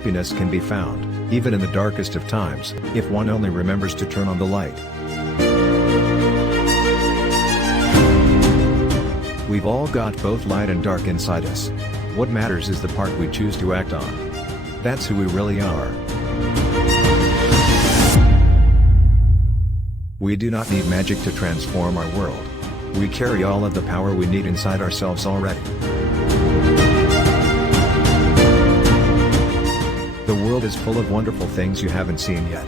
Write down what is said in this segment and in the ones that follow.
happiness can be found, even in the darkest of times, if one only remembers to turn on the light. We've all got both light and dark inside us. What matters is the part we choose to act on. That's who we really are. We do not need magic to transform our world. We carry all of the power we need inside ourselves already. The world is full of wonderful things you haven't seen yet.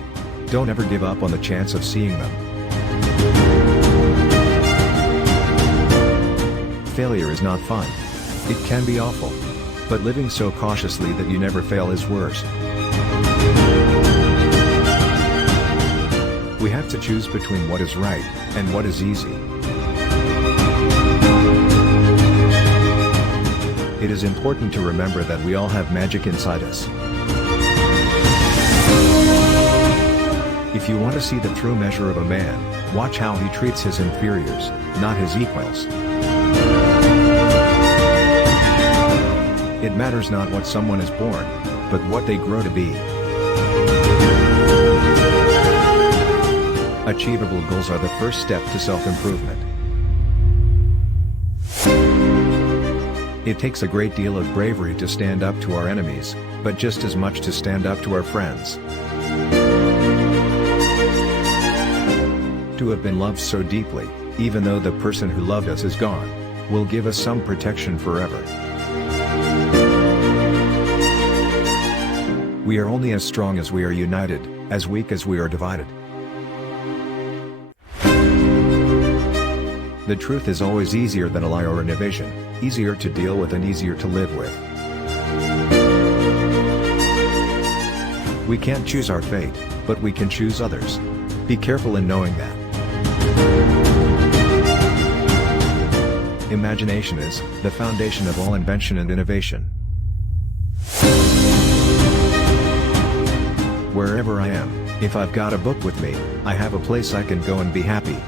Don't ever give up on the chance of seeing them. Failure is not fun. It can be awful. But living so cautiously that you never fail is worse. We have to choose between what is right and what is easy. It is important to remember that we all have magic inside us. If you want to see the true measure of a man, watch how he treats his inferiors, not his equals. It matters not what someone is born, but what they grow to be. Achievable goals are the first step to self-improvement. It takes a great deal of bravery to stand up to our enemies, but just as much to stand up to our friends. To have been loved so deeply, even though the person who loved us is gone, will give us some protection forever. We are only as strong as we are united, as weak as we are divided. The truth is always easier than a lie or an evasion, easier to deal with and easier to live with. We can't choose our fate, but we can choose others. Be careful in knowing that. Imagination is the foundation of all invention and innovation. Wherever I am, if I've got a book with me, I have a place I can go and be happy.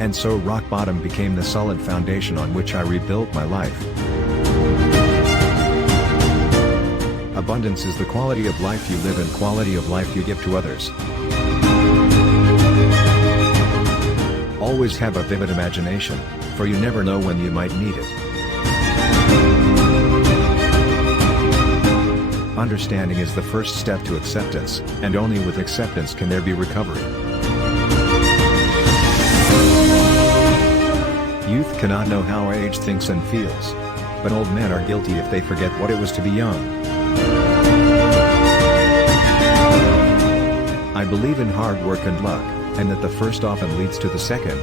And so rock bottom became the solid foundation on which I rebuilt my life. Abundance is the quality of life you live and quality of life you give to others. Always have a vivid imagination, for you never know when you might need it. Understanding is the first step to acceptance, and only with acceptance can there be recovery. Youth cannot know how age thinks and feels. But old men are guilty if they forget what it was to be young. I believe in hard work and luck, and that the first often leads to the second.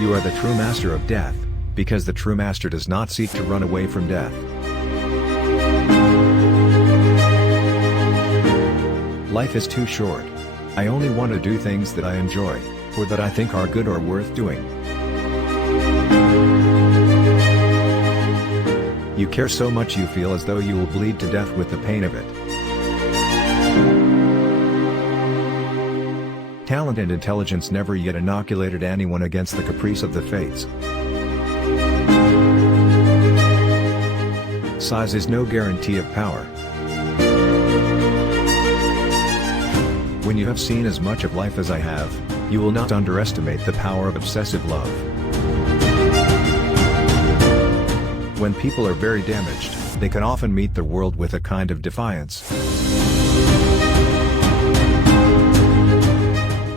You are the true master of death, because the true master does not seek to run away from death. Life is too short. I only want to do things that I enjoy, or that I think are good or worth doing. You care so much you feel as though you will bleed to death with the pain of it. Talent and intelligence never yet inoculated anyone against the caprice of the fates. Size is no guarantee of power. When you have seen as much of life as I have, you will not underestimate the power of obsessive love. When people are very damaged, they can often meet the world with a kind of defiance.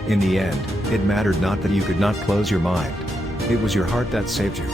In the end, it mattered not that you could not close your mind. It was your heart that saved you.